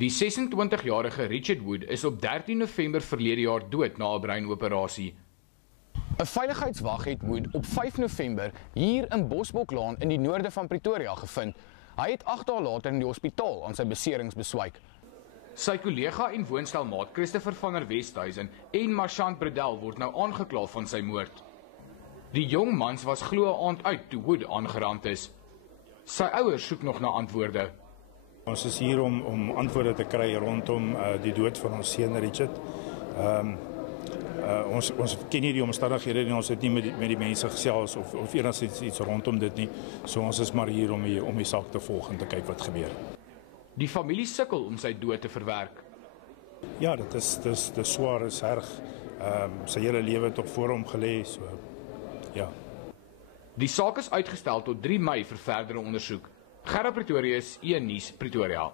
Die 26-jarige Richard Wood is op 13 November verlede jaar dood na 'n breinoperasie. 'n Veiligheidswag het Wood op 5 November hier in Bosboklaan in die noorde van Pretoria gevind. Hy het 8 dae later in die hospitaal aan sy beserings beswyk. Sy kollega en woonstelmaat Christopher van der Westhuizen en Marchant Bredel word nou aangekla van sy moord. Die jong mans was glo 'n aand uit toe Wood aangerand is. Sy ouers soek nog na antwoorde. Ons is hier om antwoorde te kry rondom die dood van ons seun Richard. Ons ken nie die omstandighede nie, ons het nie met die mense gesels of enigstens iets rondom dit nie. So ons is maar hier om die saak te volg en te kyk wat gebeur. Die familie sukkel om sy dood te verwerk. Ja, dit is swaar, is erg. Sy hele lewe het op voor hom gelê, so ja. Die saak is uitgestel tot 3 Mei vir verdere ondersoek. Gerard Pretorius, E-nuus, Pretoria.